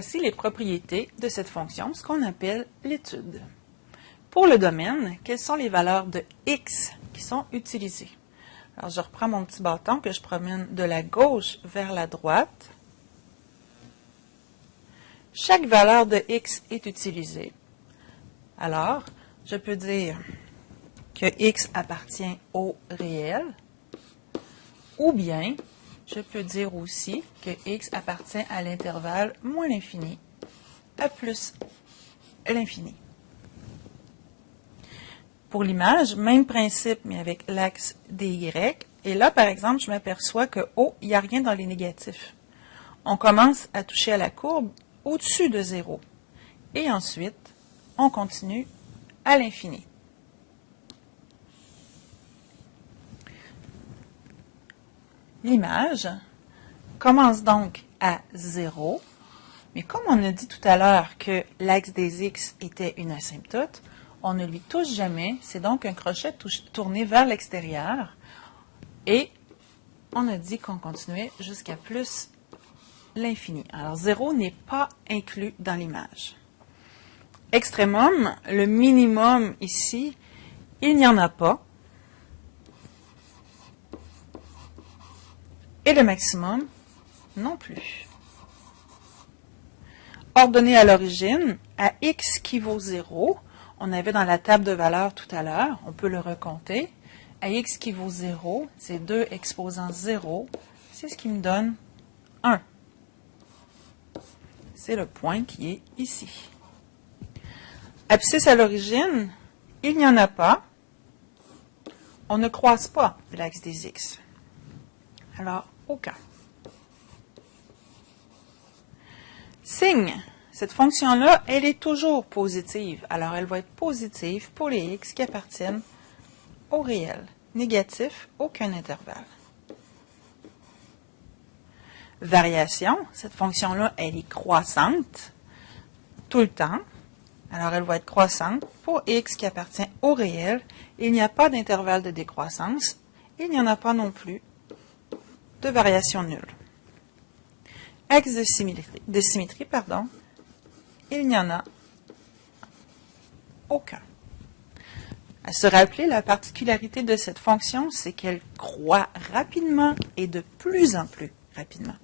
Voici les propriétés de cette fonction, ce qu'on appelle l'étude. Pour le domaine, quelles sont les valeurs de x qui sont utilisées? Alors, je reprends mon petit bâton que je promène de la gauche vers la droite. Chaque valeur de x est utilisée. Alors, je peux dire que x appartient au réel, ou bien je peux dire aussi que x appartient à l'intervalle moins l'infini à plus l'infini. Pour l'image, même principe, mais avec l'axe dy. Et là, par exemple, je m'aperçois que haut, il n'y a rien dans les négatifs. On commence à toucher à la courbe au-dessus de 0. Et ensuite, on continue à l'infini. L'image commence donc à 0, mais comme on a dit tout à l'heure que l'axe des x était une asymptote, on ne lui touche jamais, c'est donc un crochet tourné vers l'extérieur, et on a dit qu'on continuait jusqu'à plus l'infini. Alors 0 n'est pas inclus dans l'image. Extrémum, le minimum ici, il n'y en a pas. Et le maximum, non plus. Ordonné à l'origine, à x qui vaut 0, on avait dans la table de valeurs tout à l'heure, on peut le recompter. À x qui vaut 0, c'est 2 exposant 0, c'est ce qui me donne 1. C'est le point qui est ici. Abscisse à l'origine, il n'y en a pas. On ne croise pas l'axe des x. Alors, aucun. Signe, cette fonction-là, elle est toujours positive. Alors, elle va être positive pour les x qui appartiennent au réel. Négatif, aucun intervalle. Variation, cette fonction-là, elle est croissante tout le temps. Alors, elle va être croissante pour x qui appartient au réel. Il n'y a pas d'intervalle de décroissance. Il n'y en a pas non plus de variation nulle. Axe de symétrie, il n'y en a aucun. À se rappeler, la particularité de cette fonction, c'est qu'elle croît rapidement et de plus en plus rapidement.